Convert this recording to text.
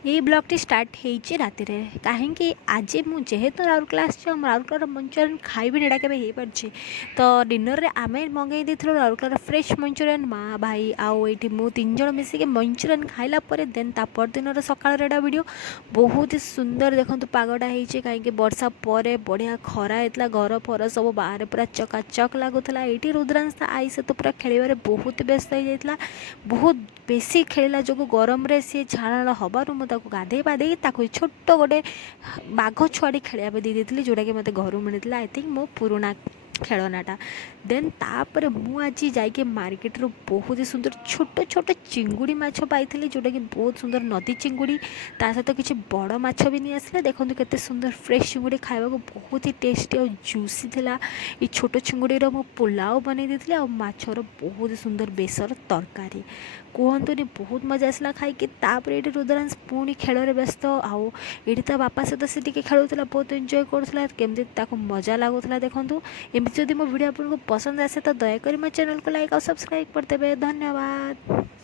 এই ବ୍ଲଗ୍ଟି ଷ୍ଟାର୍ଟ ହେଇଛି ରାତିରେ କାହିଁକି ଆଜି ମୁଁ ଯେହେତୁ ରାଉରକେଲା ଆସିଛି ଆଉ ରାଉରକେଲାର ମଞ୍ଚୁରିଆନ୍ ଖାଇବିନି ଏଇଟା କେବେ ହେଇପାରୁଛି ତ ଡିନରରେ ଆମେ ମଗାଇ ଦେଇଥିଲୁ ରାଉରକେଲାର ଫ୍ରେଶ୍ ମଞ୍ଚୁରିଆନ୍ ମା ଭାଇ ଆଉ ଏଇଠି ମୁଁ 3 ଜଣ ମିଶିକି ମଞ୍ଚୁରିଆନ୍ ଖାଇଲା ପରେ ଦେନ୍ ତା ପରଦିନର ସକାଳର ଏଇଟା ଭିଡ଼ିଓ। ବହୁତ ସୁନ୍ଦର ଦେଖନ୍ତୁ ପାଗଟା ହେଇଛି କାହିଁକି ବର୍ଷା ପରେ ବଢ଼ିଆ ଖରା ହେଇଥିଲା, ଘର ଫର ସବୁ ବାହାରେ ପୁରା ଚକାଚକ୍ ଲାଗୁଥିଲା। ଏଇଠି ରୁଦ୍ରାଂଶ ତା ଆଈ ସହିତ ପୁରା ଖେଳିବାରେ ବହୁତ ବ୍ୟସ୍ତ ହେଇଯାଇଥିଲା। ବହୁତ ବେଶୀ ଖେଳିଲା ଯୋଗୁଁ ଗରମରେ ସିଏ ଝାଳ ହେବାରୁ ମୁଁ ତାକୁ ଗାଧେଇ ପାଧେଇ ତାକୁ ଛୋଟ ଗୋଟେ ବାଘ ଛୁଆଟି ଖେଳିବା ପାଇଁ ଦେଇଦେଇଥିଲି, ଯେଉଁଟାକି ମୋତେ ଘରୁ ମିଳିଥିଲା ଆଇ ଥିଙ୍କ ମୋ ପୁରୁଣା ଖେଳନାଟା। ଦେନ୍ ତାପରେ ମୁଁ ଆଜି ଯାଇକି ମାର୍କେଟରୁ ବହୁତ ସୁନ୍ଦର ଛୋଟ ଛୋଟ ଚିଙ୍ଗୁଡ଼ି ମାଛ ପାଇଥିଲି, ଯେଉଁଟାକି ବହୁତ ସୁନ୍ଦର ନଦୀ ଚିଙ୍ଗୁଡ଼ି, ତା ସହିତ କିଛି ବଡ଼ ମାଛ ବି ନେଇ ଆସିଲେ। ଦେଖନ୍ତୁ କେତେ ସୁନ୍ଦର ଫ୍ରେଶ୍ ଚିଙ୍ଗୁଡ଼ି, ଖାଇବାକୁ ବହୁତ ହି ଟେଷ୍ଟି ଆଉ ଜୁସି ଥିଲା। ଏଇ ଛୋଟ ଚିଙ୍ଗୁଡ଼ିର ମୁଁ ପୁଲାଉ ବନେଇ ଦେଇଥିଲି ଆଉ ମାଛର ବହୁତ ସୁନ୍ଦର ବେସର ତରକାରୀ। କୁହନ୍ତୁନି ବହୁତ ମଜା ଆସିଲା ଖାଇକି। ତାପରେ ଏଇଠି ରୁଦ୍ରାଂଶ ପୁଣି ଖେଳରେ ବ୍ୟସ୍ତ, ଆଉ ଏଇଠି ତା ବାପା ସହିତ ସେ ଟିକେ ଖେଳୁଥିଲା, ବହୁତ ଏନ୍ଜୟ କରୁଥିଲା, କେମିତି ତାକୁ ମଜା ଲାଗୁଥିଲା ଦେଖନ୍ତୁ। ଏମିତି ଯଦି ମୋ ଭିଡ଼ିଓ ଆପଣଙ୍କୁ ପସନ୍ଦ ଆସେ ତ ଦୟାକରି ମୋ ଚ୍ୟାନେଲକୁ ଲାଇକ୍ ଆଉ ସବସ୍କ୍ରାଇବ୍ କରିଦେବେ। ଧନ୍ୟବାଦ।